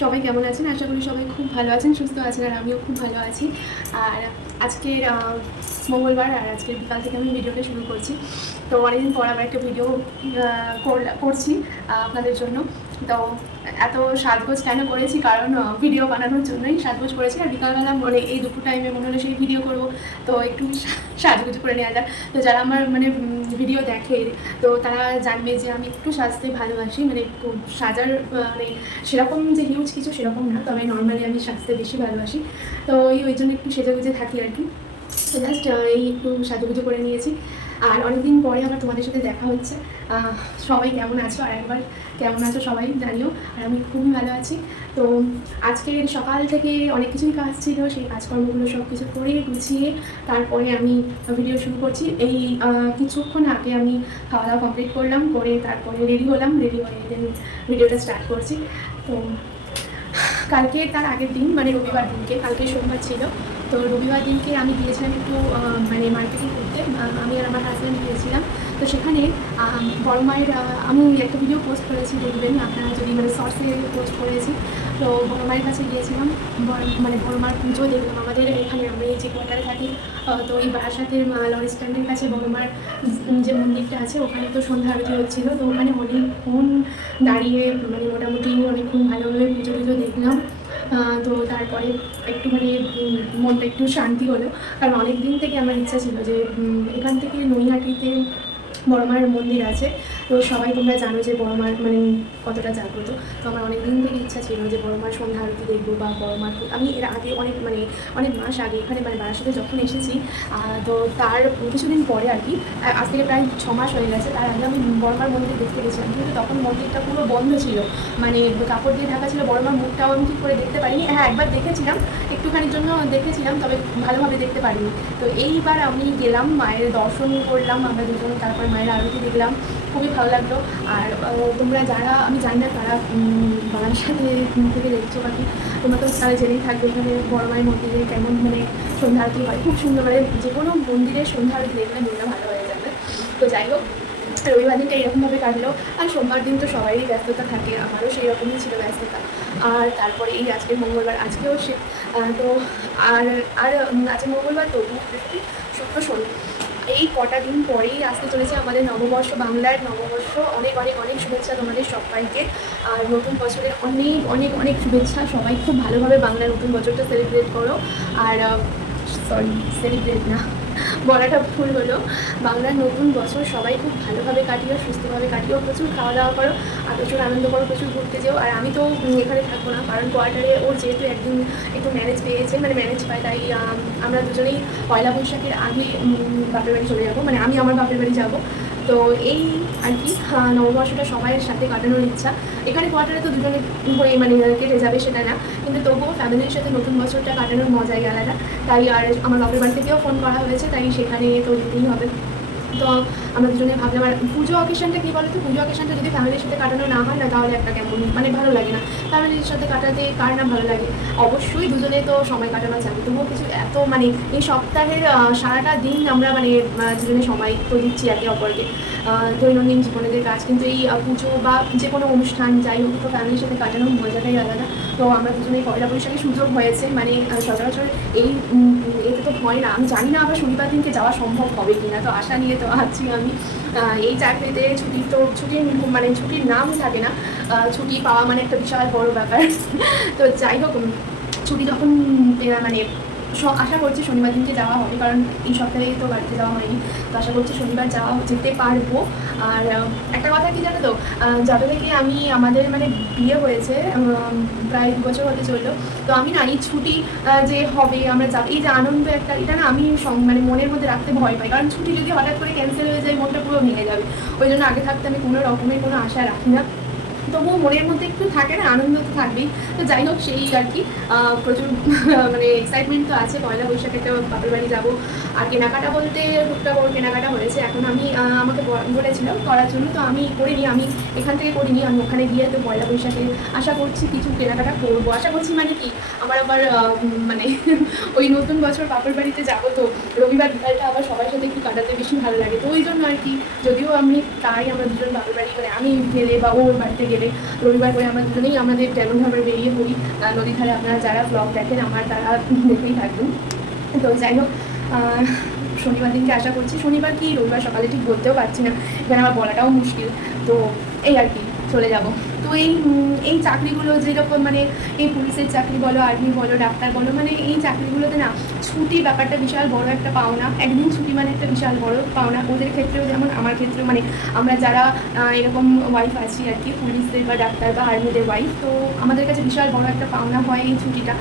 সবাই কেমন আছেন? আশা করি সবাই খুব ভালো আছেন, সুস্থ আছেন, আর আমিও খুব ভালো আছি। আর আজকের মঙ্গলবার, আর আজকের বিকাল থেকে আমি ভিডিওটা শুরু করছি। তো অনেকদিন পর আবার একটা ভিডিও করছি আপনাদের জন্য। তো এত সাজগোজ কেন করেছি? কারণ ভিডিও বানানোর জন্যই সাজগোজ করেছি। আর বিকালবেলা মানে এই দুপুর টাইমে মনে হলো সেই ভিডিও করবো, তো একটু সাজগোজ করে নেওয়া যাক। তো যারা আমার মানে ভিডিও দেখে, তো তারা জানবে যে আমি একটু সাজতে ভালোবাসি, মানে একটু সাজার মানে সেরকম যে হিউজ কিছু সেরকম না, তবে নর্মালি আমি সাজতে বেশি ভালোবাসি। তো ওই জন্য একটু সেজেগুজে থাকি আর কি। তো জাস্ট এই একটু সাজুগুজু করে নিয়েছি। আর অনেকদিন পরে আবার তোমাদের সাথে দেখা হচ্ছে। সবাই কেমন আছো? আর একবার কেমন আছো সবাই জানিও। আর আমি খুবই ভালো আছি। তো আজকের সকাল থেকে অনেক কিছুই কাজ ছিল, সেই কাজকর্মগুলো সব কিছু করে গুছিয়ে তারপরে আমি ভিডিও শুরু করছি। এই কিছুক্ষণ আগে আমি খাওয়া দাওয়া কমপ্লিট করলাম, করে তারপরে রেডি হলাম, রেডি হয়ে দেন ভিডিওটা স্টার্ট করছি। তো কালকে তার আগের দিন মানে রবিবার দিনকে, কালকে সোমবার ছিল, তো রবিবার দিনকে আমি গিয়েছিলাম একটু মানে মার্কেটিং করতে। আমি আর আমার হাজব্যান্ড গিয়েছিলাম। তো সেখানে বড় মায়ের আমি একটা ভিডিও পোস্ট করেছি, দেখবেন আপনারা যদি মানে শর্টসে পোস্ট করেছি। তো বড় মায়ের কাছে গিয়েছিলাম, মানে বড় মার পুজো দেখলাম। আমাদের এখানে আমি যে কোয়ার্টারে থাকি, তো এই বারাসাতের লরি স্ট্যান্ডের কাছে বড় মার যে মন্দিরটা আছে, ওখানে তো সন্ধ্যা আরতি হচ্ছিলো। তো ওখানে অনেকক্ষণ দাঁড়িয়ে মানে মোটামুটি অনেকক্ষণ ভালোভাবে পুজো টুজো দেখলাম। তো তারপরে একটু মানে মনটা একটু শান্তি হলো। কারণ অনেক দিন থেকে আমার ইচ্ছা ছিল যে এখান থেকে নৈহাটিতে বড় মায়ের মন্দির আছে। তো সবাই তোমরা জানো যে বড় মার মানে কতটা জাগ্রত। তো আমার অনেক দিন থেকে ইচ্ছা ছিল যে বড় মার সন্ধ্যা আরতি দেখবো, বা বড় মার আমি এর আগে অনেক মাস আগে এখানে মানে বারাসাতে যখন এসেছি, তো তার কিছুদিন পরে আর কি, আজ থেকে প্রায় 6 মাস হয়ে গেছে, তার আগে আমি বড় মার মন্দির দেখতে গেছিলাম। কিন্তু তখন মন্দিরটা পুরো বন্ধ ছিল, মানে কাপড় দিয়ে ঢাকা ছিল। বড় মার মুখটাও আমি ঠিক করে দেখতে পারিনি। হ্যাঁ, একবার দেখেছিলাম, একটুখানির জন্য দেখেছিলাম, তবে ভালোভাবে দেখতে পারিনি। তো এইবার আমি গেলাম, মায়ের দর্শন করলাম আমরা দুজন, তারপর মায়ের আরতি দেখলাম, খুবই ভালো লাগলো। আর তোমরা যারা, আমি জানি না তারা বারাসাতে থেকে দেখছো বাকি, তোমরা তো তারা জেনেই থাকবে এখানে বড় মায়ের মন্দিরে কেমন মানে সন্ধ্যা আরতি হয়, খুব সুন্দর। মানে যে কোনো মন্দিরের সন্ধ্যা আরতি দেখলে মনটা ভালো হয়ে যাবে। তো যাই হোক, রবিবার দিনটা এরকমভাবে কাটলো। আর সোমবার দিন তো সবারই ব্যস্ততা থাকে, আমারও সেই রকমই ছিল ব্যস্ততা। আর তারপরে এই আজকের মঙ্গলবার, আজকেও সে তো আর আর আজকে মঙ্গলবার, তো বৃহস্পতি শুক্র শনি, এই কটা দিন পরেই আসতে চলেছে আমাদের নববর্ষ, বাংলার নববর্ষ। অনেক অনেক অনেক শুভেচ্ছা তোমাদের সবাইকে। আর নতুন বছরের অনেক অনেক অনেক শুভেচ্ছা। সবাই খুব ভালোভাবে বাংলার নতুন বছরটা সেলিব্রেট করো। আর সরি, সেলিব্রেট না, বলাটা ভুল হলো। বাংলার নতুন বছর সবাই খুব ভালোভাবে কাটিও, সুস্থভাবে কাটিও, প্রচুর খাওয়া দাওয়া করো, আর প্রচুর আনন্দ করো, প্রচুর ঘুরতে যেও। আর আমি তো এখানে থাকবো না, কারণ কোয়ার্টারে ওর যেহেতু একদিন একটু ম্যানেজ পেয়েছে, মানে ম্যানেজ পায়, তাই আমরা দুজনেই পয়লা বৈশাখের আগে বাপের বাড়ি চলে যাবো, মানে আমি আমার বাপের বাড়ি যাবো। তো এই আর কি, নববর্ষটা সবাইয়ের সাথে কাটানোর ইচ্ছা। এখানে কোয়ার্টারে তো দুজনে হয়ে মানে কেটে যাবে সেটা না, কিন্তু তবুও ফ্যামিলির সাথে নতুন বছরটা কাটানোর মজাই আলাদা। তাই আর আমার বাপের বাড়ি থেকেও ফোন করা হয়েছে, তাই সেখানে তো যেতেই হবে। তো আমরা দুজনে ভাবলাম। আর পুজো অকেশনটা কী বলো তো, পুজো অকেশনটা যদি ফ্যামিলির সাথে কাটানো না হয় না, তাহলে একটা কেমন মানে ভালো লাগে না। ফ্যামিলির সাথে কাটাতে কার না ভালো লাগে, অবশ্যই দুজনে তো সময় কাটানো চাই। তবুও কিছু এত মানে এই সপ্তাহের সারাটা দিন আমরা মানে দুজনে সময় তো দিচ্ছি একে অপরকে, দৈনন্দিন জীবনে যে কাজ, কিন্তু এই পুজো বা যে কোনো অনুষ্ঠান যাই হোক, তো ফ্যামিলির সাথে কাটানোর মজাটাই আলাদা। তো আমরা দুজনেই পয়লা বৈশাখে সুযোগ হয়েছে, মানে সচরাচর এই এতে তো হয় না। আমি জানি না আবার শনিবার দিনকে যাওয়া সম্ভব হবে কি না, তো আশা নিয়ে তো আছি আমি। এই চাকরিতে ছুটির তো ছুটির মানে ছুটির নাম থাকে না, ছুটি পাওয়া মানে একটা বিশাল বড় ব্যাপার। তো যাই হোক, ছুটি যখন মানে আশা করছি শনিবার দিনকে যাওয়া হবে, কারণ এই সপ্তাহে তো বাড়িতে যাওয়া হয়নি। তো আশা করছি শনিবার যেতে পারবো। আর একটা কথা কি জানো তো, যবে থেকে আমি আমাদের মানে বিয়ে হয়েছে প্রায় 2 বছর হতে চললো, তো আমি না এই ছুটি যে হবে আমরা যাবো, এই যে আনন্দ একটা, এটা না আমি মানে মনের মধ্যে রাখতে ভয় পাই। কারণ ছুটি যদি হঠাৎ করে ক্যান্সেল হয়ে যায়, মনটা পুরো ভেঙে যাবে। ওই জন্য আগে থাকতে আমি কোনো রকমের কোনো আশা রাখি না। তবুও মনের মধ্যে একটু থাকে না, আনন্দ তো থাকবেই। তো যাই হোক, সেই আর কি প্রচুর মানে এক্সাইটমেন্ট তো আছে। পয়লা বৈশাখে একটা বাপের বাড়ি যাবো। আর কেনাকাটা বলতে টুকটাক ওর কেনাকাটা হয়েছে, এখন আমি আমাকে বলেছিল করার জন্য, তো আমি করিনি, আমি এখান থেকে করিনি, আমি ওখানে গিয়ে তো পয়লা বৈশাখে আশা করছি কিছু কেনাকাটা করবো। আশা করছি মানে কি, আমার আবার মানে ওই নতুন বছর বাপের বাড়িতে যাবো, তো রবিবার বিকালটা আবার সবার সাথে একটু কাটাতে বেশি ভালো লাগে। তো ওই জন্য আর কি, যদিও আমি তাই আমরা দুজন বাপের বাড়ি মানে আমি গেলে বা ওর বাড়িতে গেলে পেলে রবিবার করে আমরা দুজনেই আমাদের তেমনভাবে বেরিয়ে পড়ি নদীর ধারে। আপনারা যারা ব্লগ দেখেন আমার তারা দেখেই থাকবেন। তো যাই হোক, শনিবার দিনকে আশা করছি, শনিবার কি রবিবার সকালে ঠিক বলতেও পারছি না, এখানে আমার বলাটাও মুশকিল। তো এই আর কি চলে যাব। তো এই চাকরিগুলো যেরকম মানে এই পুলিশের চাকরি বলো, আর্মি বলো, ডাক্তার বলো, মানে এই চাকরিগুলোতে না ছুটি ব্যাপারটা বিশাল বড় একটা পাওনা। একদিন ছুটি মানে একটা বিশাল বড় পাওনা। ওদের ক্ষেত্রেও যেমন আমার ক্ষেত্রেও, মানে আমরা যারা এরকম ওয়াইফ আছি আর কি, পুলিশদের বা ডাক্তার বা আর্মিদের ওয়াইফ, তো আমাদের কাছে বিশাল বড় একটা পাওনা হয় এই ছুটিটা।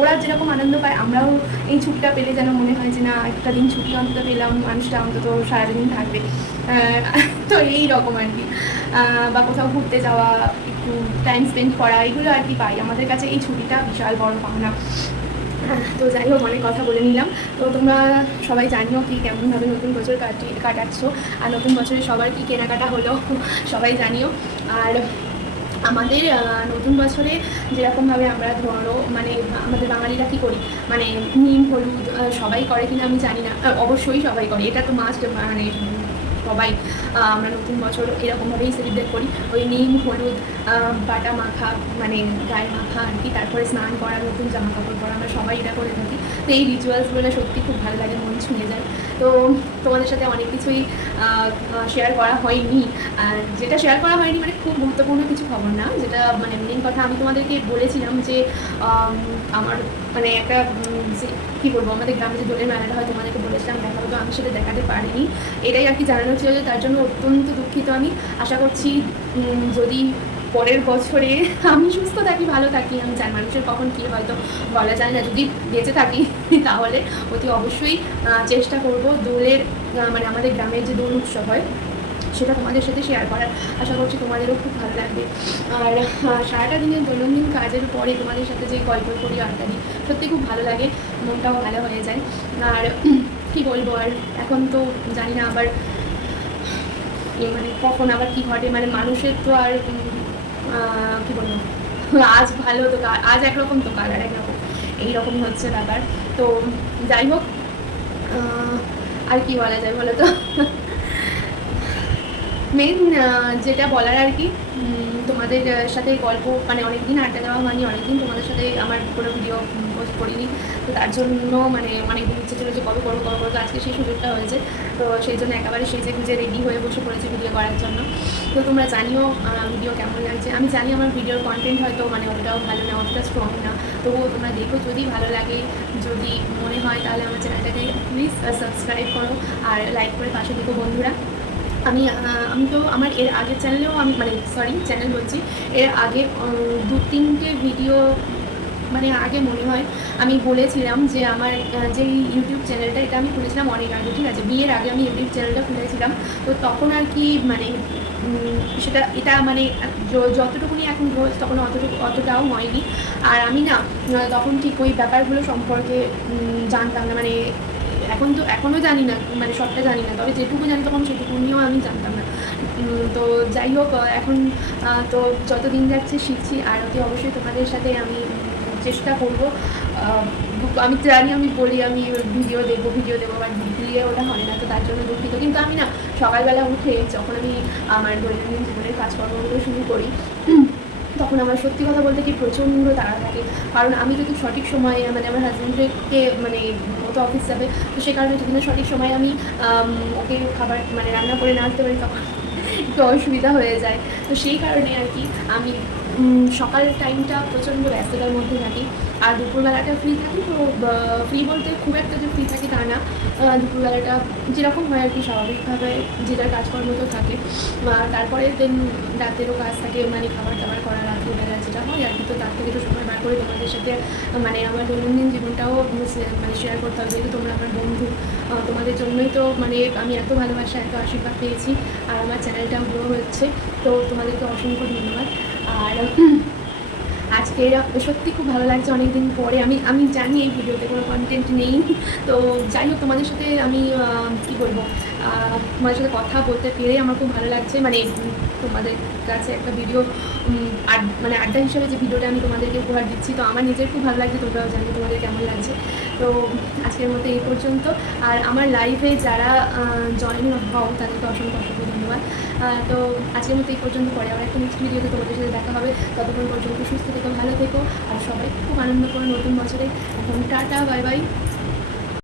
ওরা যেরকম আনন্দ পায় আমরাও এই ছুটিটা পেলে যেন মনে হয় যে না একটা দিন ছুটি অন্তত পেলাম, মানুষটা অন্তত সারাদিন থাকবে। তো এই রকম আর কি, বা কোথাও ঘুরতে যাওয়া, একটু টাইম স্পেন্ড করা, এগুলো আর কি পাই। আমাদের কাছে এই ছুটিটা বিশাল বড় পাওনা। তো যাই হোক, অনেক কথা বলে নিলাম। তো তোমরা সবাই জানিও কি কেমনভাবে নতুন বছর কাটাচ্ছ, আর নতুন বছরে সবার কি কেনাকাটা হলো সবাই জানিও। আর আমাদের নতুন বছরে যেরকমভাবে আমরা ধরো মানে আমাদের বাঙালিরা কী করি, মানে নিম হলুদ সবাই করে কিনা আমি জানি না, অবশ্যই সবাই করে, এটা তো মাস্ট। মানে সবাই আমরা নতুন বছর এরকমভাবেই সেলিব্রেট করি। ওই নিম হলুদ বাটা মাখা, মানে গায়ে মাখা আর কি, তারপরে স্নান করা, নতুন জামা কাপড় পরা, আমরা সবাই এটা করে থাকি। তো এই রিচুয়ালসগুলো সত্যি খুব ভালো লাগে, মন ছুঁয়ে যায়। তো তোমাদের সাথে অনেক কিছুই শেয়ার করা হয়নি। আর যেটা শেয়ার করা হয়নি মানে খুব গুরুত্বপূর্ণ কিছু খবর না, যেটা মানে মেন কথা আমি তোমাদেরকে বলেছিলাম যে আমার মানে একটা কী বলবো, আমাদের গ্রামে যে দোলের মেলাটা হয় তোমাদেরকে বলেছিলাম দেখাবো, তো আমি সেটা দেখাতে পারিনি। এটাই আর কি জানানো ছিল, যে তার জন্য অত্যন্ত দুঃখিত আমি। আশা করছি যদি পরের বছরে আমি সুস্থ থাকি, ভালো থাকি, আমি জানি মানুষের কখন কী হয়তো বলা যায় না, যদি বেঁচে থাকি তাহলে অতি অবশ্যই চেষ্টা করব দোলের মানে আমাদের গ্রামের যে দোল উৎসব হয় সেটা তোমাদের সাথে শেয়ার করার। আশা করছি তোমাদেরও খুব ভালো লাগবে। আর সারাটা দিনের দৈনন্দিন কাজের পরে তোমাদের সাথে যে গল্প করি, আড্ডা দিই, সত্যি খুব ভালো লাগে, মনটাও ভালো হয়ে যায়। আর কী বলবো, আর এখন তো জানি না আবার মানে কখন আবার কী ঘটে, মানে মানুষের তো আর কী বলবো, আজ ভালো তো আজ একরকম তো কাল আর একরকম, এইরকমই হচ্ছে ব্যাপার। তো যাই হোক, আর কি বলা যায় বলো তো। মেন যেটা বলার আর কি, তোমাদের সাথে গল্প মানে অনেকদিন আড্ডা দেওয়া হয়নি, অনেকদিন তোমাদের সাথে আমার কোনো ভিডিও পোস্ট করিনি। তো তার জন্য মানে অনেকদিন ইচ্ছে ছিল যে কবে করবো, তো আজকে সেই সুযোগটা হয়েছে। তো সেই জন্য একেবারে সেজে গুজে রেডি হয়ে বসে পড়েছি ভিডিও করার জন্য। তো তোমরা জানিও ভিডিও কেমন লাগছে। আমি জানি আমার ভিডিওর কন্টেন্ট হয়তো মানে অতটাও ভালো না, অতটা স্ট্রং না, তবুও তোমরা দেখো, যদি ভালো লাগে, যদি মনে হয়, তাহলে আমার চ্যানেলটাকে প্লিজ সাবস্ক্রাইব করো আর লাইক করে পাশে দেখো বন্ধুরা। আমি তো আমার এর আগের চ্যানেলেও আমি মানে চ্যানেল বলছি, এর আগে 2-3টে ভিডিও মানে আগে মনে হয় আমি বলেছিলাম যে আমার যে ইউটিউব চ্যানেলটা, এটা আমি খুলেছিলাম অনেক আগে, ঠিক আছে, বিয়ের আগে আমি ইউটিউব চ্যানেলটা খুলেছিলাম। তো তখন আর কি মানে এটা মানে যতটুকুনি এখন গ্রোথ, তখন অতটাও হয়নি। আর আমি না তখন ঠিক ওই ব্যাপারগুলো সম্পর্কে জানতাম না, মানে এখনও জানি না, মানে সবটা জানি না, তবে যেটুকু জানি তখন সেটুকু নিয়েও আমি জানতাম না। তো যাই হোক, এখন তো যত দিন যাচ্ছে শিখছি, আর অতি অবশ্যই তোমাদের সাথে আমি চেষ্টা করব। আমি জানি, আমি বলি আমি ভিডিও দেবো বাট দিয়ে ওটা হয় না, তো তার জন্য দুঃখিত। কিন্তু আমি না সকালবেলা উঠে যখন আমি আমার দৈনন্দিন জীবনের কাজকর্মগুলো শুরু করি, তখন আমার সত্যি কথা বলতে কি প্রচণ্ড তাড়া থাকে। কারণ আমি যদি সঠিক সময়ে মানে আমার হাজব্যান্ডকে মানে ও তো অফিস যাবে, তো সে কারণে যদি না সঠিক সময়ে আমি ওকে খাবার মানে রান্না করে না আসতে পারি, তখন একটু অসুবিধা হয়ে যায়। তো সেই কারণে আর কি আমি সকাল টাইমটা প্রচণ্ড ব্যস্ততার মধ্যে থাকি, আর দুপুরবেলাটা ফ্রি থাকি। তো ফ্রি বলতে খুব একটা যে ফ্রি থাকি তা না, দুপুরবেলাটা যেরকম হয় আর কি স্বাভাবিকভাবে যে যার কাজকর্ম তো থাকে। তারপরে দেন রাতেরও কাজ থাকে, মানে খাবার দাবার করা, রাত্রিবেলা যেটা হয় আর কি। তো তার থেকে একটু সময় বার করে তোমাদের সাথে মানে আমার দৈনন্দিন জীবনটাও মানে শেয়ার করতে হবে, যেহেতু তোমরা আমার বন্ধু। তোমাদের জন্যই তো মানে আমি এত ভালোবাসা, এত আশীর্বাদ পেয়েছি, আর আমার চ্যানেলটাও গ্রো হচ্ছে। তো তোমাদেরকে অসংখ্য ধন্যবাদ। আর আজকে সত্যি খুব ভালো লাগছে অনেকদিন পরে। আমি জানি এই ভিডিওতে কোনো কন্টেন্ট নেই, তো যাই হোক তোমাদের সাথে আমি কী বলবো, তোমাদের সাথে কথা বলতে পেরে আমার খুব ভালো লাগছে। মানে তোমাদের কাছে একটা ভিডিও মানে আড্ডা হিসেবে যে ভিডিওটা আমি তোমাদেরকে উপহার দিচ্ছি, তো আমার নিজের খুব ভালো লাগছে, তোমরাও জানি তোমাদের কেমন লাগছে। তো আজকের মতো এই পর্যন্ত। আর আমার লাইভে যারা জয়েন হও তাদেরকে অসংখ্য অসংখ্য ধন্যবাদ। তো আজকের মতো এই পর্যন্ত, পরে আবার একটা নেক্সট ভিডিওতে তোমাদের সাথে দেখা হবে। ততক্ষণ পর্যন্ত সুস্থ থেকো, ভালো থেকো, আর সবাই খুব আনন্দ করো নতুন বছরে। এখন টাটা, বাই বাই।